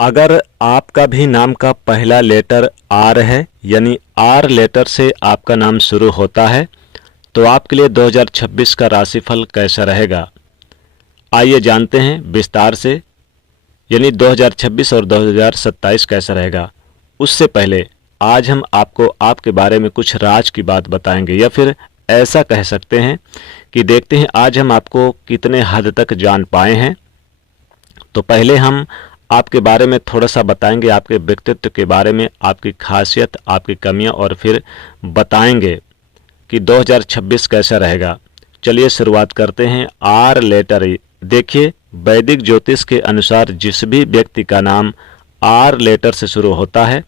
अगर आपका भी नाम का पहला लेटर आर है, यानी आर लेटर से आपका नाम शुरू होता है, तो आपके लिए 2026 का राशिफल कैसा रहेगा, आइए जानते हैं विस्तार से। यानी 2026 और 2027 कैसा रहेगा। उससे पहले आज हम आपको आपके बारे में कुछ राज की बात बताएंगे, या फिर ऐसा कह सकते हैं कि देखते हैं आज हम आपको कितने हद तक जान पाए हैं। तो पहले हम आपके बारे में थोड़ा सा बताएंगे, आपके व्यक्तित्व के बारे में, आपकी खासियत, आपकी कमियां, और फिर बताएंगे कि 2026 कैसा रहेगा। चलिए शुरुआत करते हैं। R letter. देखिए, वैदिक ज्योतिष के अनुसार जिस भी व्यक्ति का नाम आर लेटर से शुरू होता है,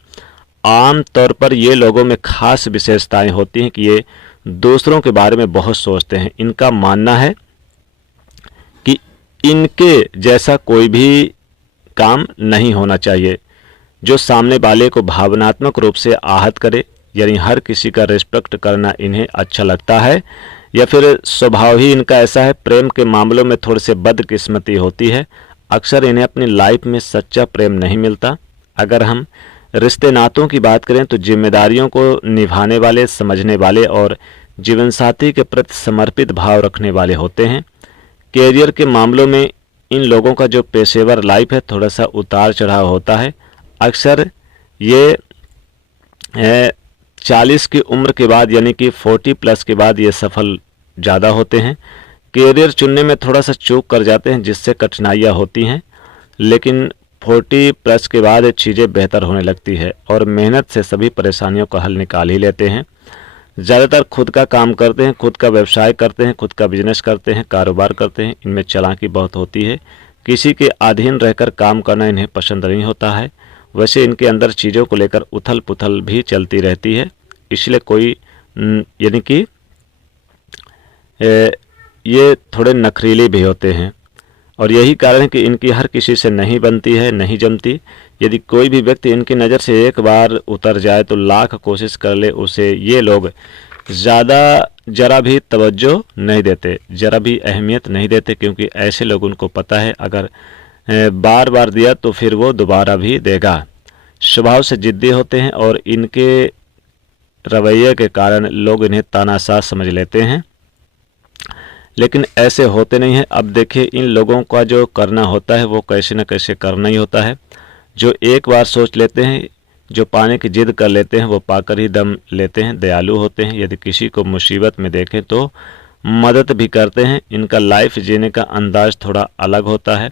आम तौर पर ये लोगों में खास विशेषताएं होती हैं कि ये दूसरों के बारे में बहुत सोचते हैं। इनका मानना है कि इनके जैसा कोई भी काम नहीं होना चाहिए जो सामने वाले को भावनात्मक रूप से आहत करे, यानी हर किसी का रिस्पेक्ट करना इन्हें अच्छा लगता है, या फिर स्वभाव ही इनका ऐसा है। प्रेम के मामलों में थोड़ी से बदकिस्मती होती है। अक्सर इन्हें अपनी लाइफ में सच्चा प्रेम नहीं मिलता। अगर हम रिश्ते नातों की बात करें तो जिम्मेदारियों को निभाने वाले, समझने वाले और जीवनसाथी के प्रति समर्पित भाव रखने वाले होते हैं। कैरियर के मामलों में इन लोगों का जो पेशेवर लाइफ है थोड़ा सा उतार चढ़ाव होता है। अक्सर ये 40 की उम्र के बाद, यानी कि 40 प्लस के बाद ये सफल ज़्यादा होते हैं। कैरियर चुनने में थोड़ा सा चूक कर जाते हैं जिससे कठिनाइयाँ होती हैं, लेकिन 40 प्लस के बाद चीज़ें बेहतर होने लगती है और मेहनत से सभी परेशानियों का हल निकाल ही लेते हैं। ज़्यादातर खुद का काम करते हैं, खुद का व्यवसाय करते हैं, खुद का बिजनेस करते हैं, कारोबार करते हैं। इनमें चालाकी बहुत होती है। किसी के अधीन रहकर काम करना इन्हें पसंद नहीं होता है। वैसे इनके अंदर चीज़ों को लेकर उथल पुथल भी चलती रहती है, इसलिए कोई यानी कि ये थोड़े नखरीले भी होते हैं, और यही कारण है कि इनकी हर किसी से नहीं बनती है, नहीं जमती। यदि कोई भी व्यक्ति इनकी नज़र से एक बार उतर जाए तो लाख कोशिश कर ले उसे ये लोग ज़रा भी तवज्जो नहीं देते, ज़रा भी अहमियत नहीं देते, क्योंकि ऐसे लोग, उनको पता है अगर बार बार दिया तो फिर वो दोबारा भी देगा। स्वभाव से जिद्दी होते हैं और इनके रवैये के कारण लोग इन्हें तानाशाह समझ लेते हैं, लेकिन ऐसे होते नहीं हैं। अब देखिए, इन लोगों का जो करना होता है वो कैसे न कैसे करना ही होता है। जो एक बार सोच लेते हैं, जो पाने की जिद कर लेते हैं, वो पाकर ही दम लेते हैं। दयालु होते हैं, यदि किसी को मुसीबत में देखें तो मदद भी करते हैं। इनका लाइफ जीने का अंदाज थोड़ा अलग होता है।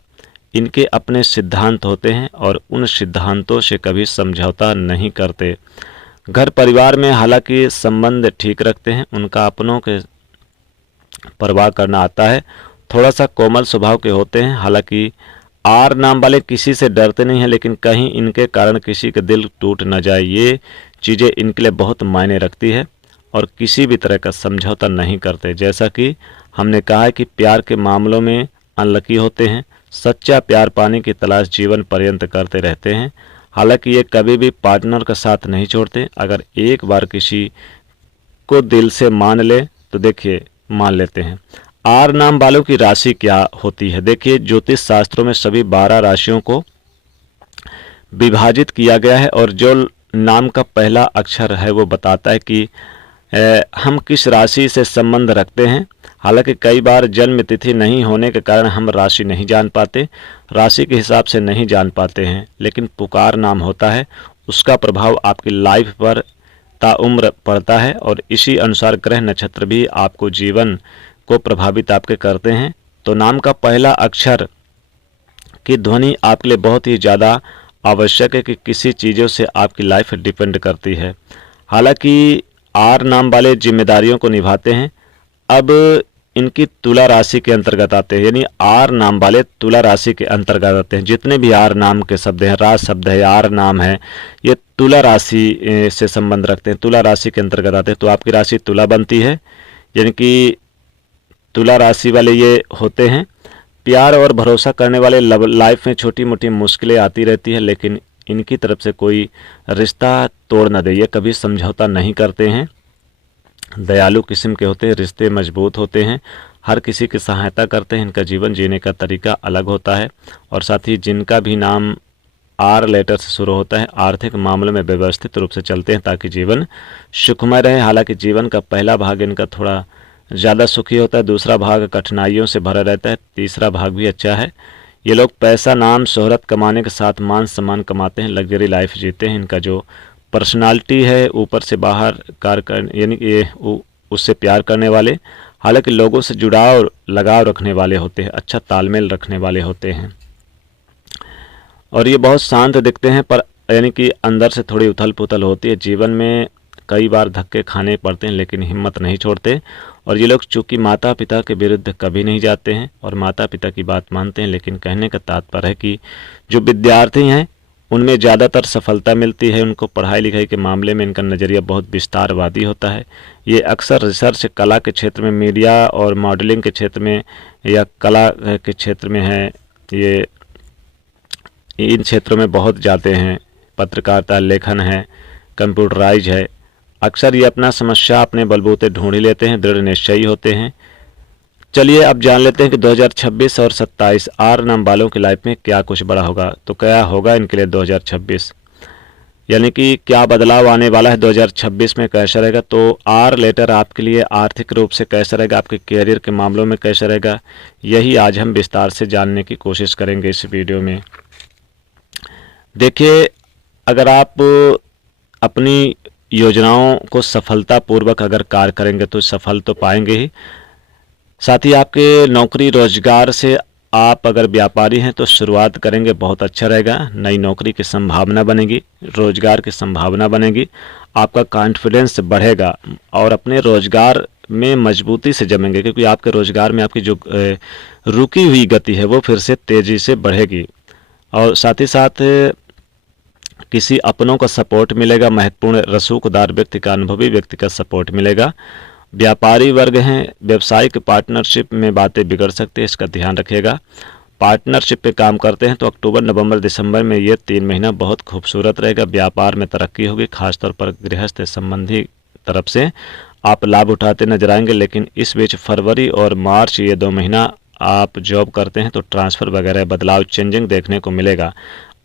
इनके अपने सिद्धांत होते हैं और उन सिद्धांतों से कभी समझौता नहीं करते। घर परिवार में हालांकि संबंध ठीक रखते हैं। उनका अपनों के परवाह करना आता है। थोड़ा सा कोमल स्वभाव के होते हैं। हालांकि आर नाम वाले किसी से डरते नहीं हैं, लेकिन कहीं इनके कारण किसी का दिल टूट न जाए, ये चीज़ें इनके लिए बहुत मायने रखती है, और किसी भी तरह का समझौता नहीं करते। जैसा कि हमने कहा है कि प्यार के मामलों में अनलकी होते हैं। सच्चा प्यार पाने की तलाश जीवन पर्यंत करते रहते हैं। हालांकि ये कभी भी पार्टनर का साथ नहीं छोड़ते। अगर एक बार किसी को दिल से मान ले तो देखिए मान लेते हैं। आर नाम वालों की राशि क्या होती है। देखिए, ज्योतिष शास्त्रों में सभी 12 राशियों को विभाजित किया गया है, और जो नाम का पहला अक्षर है वो बताता है कि हम किस राशि से संबंध रखते हैं। हालांकि कई बार जन्म तिथि नहीं होने के कारण हम राशि नहीं जान पाते, राशि के हिसाब से नहीं जान पाते हैं, लेकिन पुकार नाम होता है, उसका प्रभाव आपकी लाइफ पर ताउम्र पड़ता है, और इसी अनुसार ग्रह नक्षत्र भी आपको जीवन को प्रभावित आपके करते हैं। तो नाम का पहला अक्षर की ध्वनि आपके लिए बहुत ही ज़्यादा आवश्यक है, कि किसी चीज़ों से आपकी लाइफ डिपेंड करती है। हालांकि आर नाम वाले जिम्मेदारियों को निभाते हैं। अब इनकी तुला राशि के अंतर्गत आते हैं, यानी आर नाम वाले तुला राशि के अंतर्गत आते हैं। जितने भी आर नाम के शब्द हैं, राज शब्द है, आर नाम है, ये तुला राशि से संबंध रखते हैं, तुला राशि के अंतर्गत आते हैं। तो आपकी राशि तुला बनती है, यानी कि तुला राशि वाले ये होते हैं। प्यार और भरोसा करने वाले। लाइफ में छोटी मोटी मुश्किलें आती रहती है, लेकिन इनकी तरफ से कोई रिश्ता तोड़ न दे, ये कभी समझौता नहीं करते हैं। दयालु किस्म के होते हैं, रिश्ते मजबूत होते हैं, हर किसी की सहायता करते हैं। इनका जीवन जीने का तरीका अलग होता है, और साथ ही जिनका भी नाम आर लेटर से शुरू होता है। आर्थिक मामलों में व्यवस्थित रूप से चलते हैं ताकि जीवन सुखमय रहे। हालांकि जीवन का पहला भाग इनका थोड़ा ज़्यादा सुखी होता है, दूसरा भाग कठिनाइयों से भरा रहता है, तीसरा भाग भी अच्छा है। ये लोग पैसा, नाम, शोहरत कमाने के साथ मान सम्मान कमाते हैं, लग्जरी लाइफ जीते हैं। इनका जो पर्सनालिटी है ऊपर से बाहर कार्य कर यानी कि उससे प्यार करने वाले, हालांकि लोगों से जुड़ाव लगाव रखने वाले होते हैं, अच्छा तालमेल रखने वाले होते हैं और ये बहुत शांत दिखते हैं, पर यानी कि अंदर से थोड़ी उथल पुथल होती है। जीवन में कई बार धक्के खाने पड़ते हैं लेकिन हिम्मत नहीं छोड़ते। और ये लोग चूँकि माता पिता के विरुद्ध कभी नहीं जाते हैं और माता पिता की बात मानते हैं, लेकिन कहने का तात्पर्य है कि जो विद्यार्थी हैं उनमें ज़्यादातर सफलता मिलती है। उनको पढ़ाई लिखाई के मामले में इनका नज़रिया बहुत विस्तारवादी होता है। ये अक्सर रिसर्च, कला के क्षेत्र में, मीडिया और मॉडलिंग के क्षेत्र में या कला के क्षेत्र में है, ये इन क्षेत्रों में बहुत जाते हैं। पत्रकारिता, लेखन है, कंप्यूटराइज है। अक्सर ये अपना समस्या अपने बलबूते ढूंढ ही लेते हैं, दृढ़ निश्चयी होते हैं। चलिए अब जान लेते हैं कि 2026 और 27 आर नाम वालों की लाइफ में क्या कुछ बड़ा होगा। तो क्या होगा इनके लिए 2026, यानी कि क्या बदलाव आने वाला है 2026 में, कैसा रहेगा। तो आर लेटर आपके लिए आर्थिक रूप से कैसा रहेगा, आपके कैरियर के मामलों में कैसा रहेगा, यही आज हम विस्तार से जानने की कोशिश करेंगे इस वीडियो में। देखिए, अगर आप अपनी योजनाओं को सफलतापूर्वक अगर कार्य करेंगे तो सफल तो पाएंगे ही, साथ ही आपके नौकरी रोजगार से, आप अगर व्यापारी हैं तो शुरुआत करेंगे, बहुत अच्छा रहेगा। नई नौकरी की संभावना बनेगी, रोजगार की संभावना बनेगी, आपका कॉन्फिडेंस बढ़ेगा और अपने रोजगार में मजबूती से जमेंगे, क्योंकि आपके रोजगार में आपकी जो रुकी हुई गति है वो फिर से तेज़ी से बढ़ेगी। और साथ ही साथ किसी अपनों का सपोर्ट मिलेगा, महत्वपूर्ण रसूखदार व्यक्ति का, अनुभवी व्यक्ति का सपोर्ट मिलेगा। व्यापारी वर्ग हैं, व्यवसायिक पार्टनरशिप में बातें बिगड़ सकती है, इसका ध्यान रखिएगा। पार्टनरशिप पे काम करते हैं तो अक्टूबर, नवंबर, दिसंबर में ये 3 महीना बहुत खूबसूरत रहेगा। व्यापार में तरक्की होगी, खासतौर पर गृहस्थ संबंधी तरफ से आप लाभ उठाते नजर आएंगे। लेकिन इस बीच फरवरी और मार्च, ये 2 महीना आप जॉब करते हैं तो ट्रांसफ़र वगैरह बदलाव, चेंजिंग देखने को मिलेगा।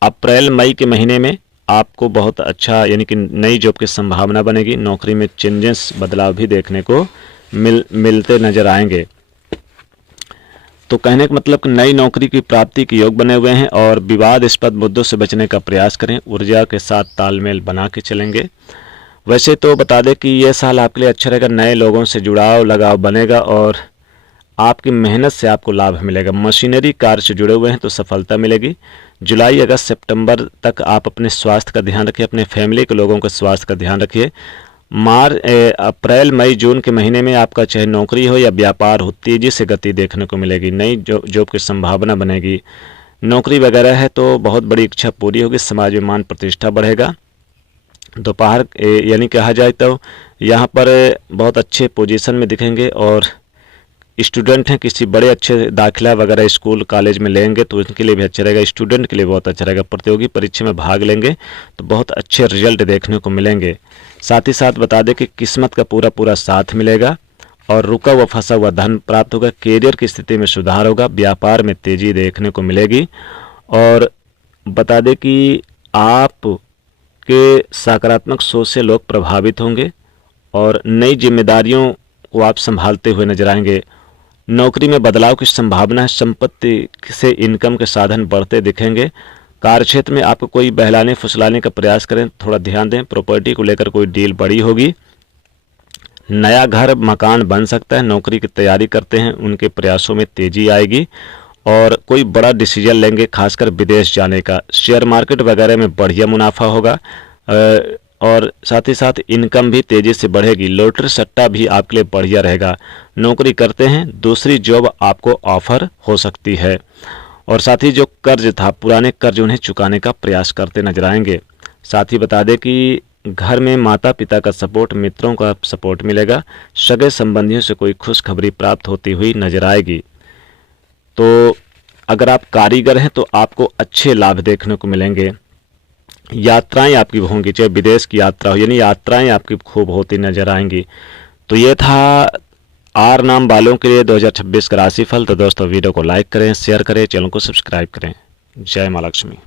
अप्रैल मई के महीने में आपको बहुत अच्छा यानी कि नई जॉब की संभावना बनेगी। नौकरी में चेंजेस, बदलाव भी देखने को मिलते नजर आएंगे। तो कहने का मतलब कि नई नौकरी की प्राप्ति के योग बने हुए हैं और विवादास्पद मुद्दों से बचने का प्रयास करें, ऊर्जा के साथ तालमेल बना के चलेंगे। वैसे तो बता दें कि ये साल आपके लिए अच्छा रहेगा, नए लोगों से जुड़ाव लगाव बनेगा और आपकी मेहनत से आपको लाभ मिलेगा। मशीनरी कार्य से जुड़े हुए हैं तो सफलता मिलेगी। जुलाई, अगस्त, सितंबर तक आप अपने स्वास्थ्य का ध्यान रखिए, अपने फैमिली के लोगों के स्वास्थ्य का ध्यान रखिए। अप्रैल, मई, जून के महीने में आपका चाहे नौकरी हो या व्यापार हो, तेजी से गति देखने को मिलेगी, नई जॉब की संभावना बनेगी। नौकरी वगैरह है तो बहुत बड़ी इच्छा पूरी होगी, समाज में मान प्रतिष्ठा बढ़ेगा। दोपहर यानी कहा जाए तो यहाँ पर बहुत अच्छे पोजीशन में दिखेंगे और स्टूडेंट हैं, किसी बड़े अच्छे दाखिला वगैरह स्कूल कॉलेज में लेंगे तो उनके लिए भी अच्छा रहेगा, स्टूडेंट के लिए बहुत अच्छा रहेगा। प्रतियोगी परीक्षा में भाग लेंगे तो बहुत अच्छे रिजल्ट देखने को मिलेंगे। साथ ही साथ बता दें कि किस्मत का पूरा साथ मिलेगा और रुका हुआ फंसा हुआ धन प्राप्त होगा। कैरियर की स्थिति में सुधार होगा, व्यापार में तेजी देखने को मिलेगी। और बता दें कि आप के सकारात्मक सोच से लोग प्रभावित होंगे और नई जिम्मेदारियों को आप संभालते हुए नजर आएंगे। नौकरी में बदलाव की संभावना है, संपत्ति से इनकम के साधन बढ़ते दिखेंगे। कार्यक्षेत्र में आपको कोई बहलाने फुसलाने का प्रयास करें, थोड़ा ध्यान दें। प्रॉपर्टी को लेकर कोई डील बड़ी होगी, नया घर मकान बन सकता है। नौकरी की तैयारी करते हैं, उनके प्रयासों में तेजी आएगी और कोई बड़ा डिसीजन लेंगे, खासकर विदेश जाने का। शेयर मार्केट वगैरह में बढ़िया मुनाफा होगा और साथ ही साथ इनकम भी तेज़ी से बढ़ेगी। लॉटरी सट्टा भी आपके लिए बढ़िया रहेगा। नौकरी करते हैं, दूसरी जॉब आपको ऑफर हो सकती है और साथ ही जो कर्ज था, पुराने कर्ज, उन्हें चुकाने का प्रयास करते नजर आएंगे। साथ ही बता दें कि घर में माता पिता का सपोर्ट, मित्रों का सपोर्ट मिलेगा। सगे संबंधियों से कोई खुशखबरी प्राप्त होती हुई नजर आएगी। तो अगर आप कारीगर हैं तो आपको अच्छे लाभ देखने को मिलेंगे। यात्राएं आपकी होंगी, चाहे विदेश की यात्रा हो, यानी यात्राएं आपकी खूब होती नजर आएंगी। तो ये था आर नाम वालों के लिए 2026 का राशिफल। तो दोस्तों वीडियो को लाइक करें, शेयर करें, चैनल को सब्सक्राइब करें। जय माँ लक्ष्मी।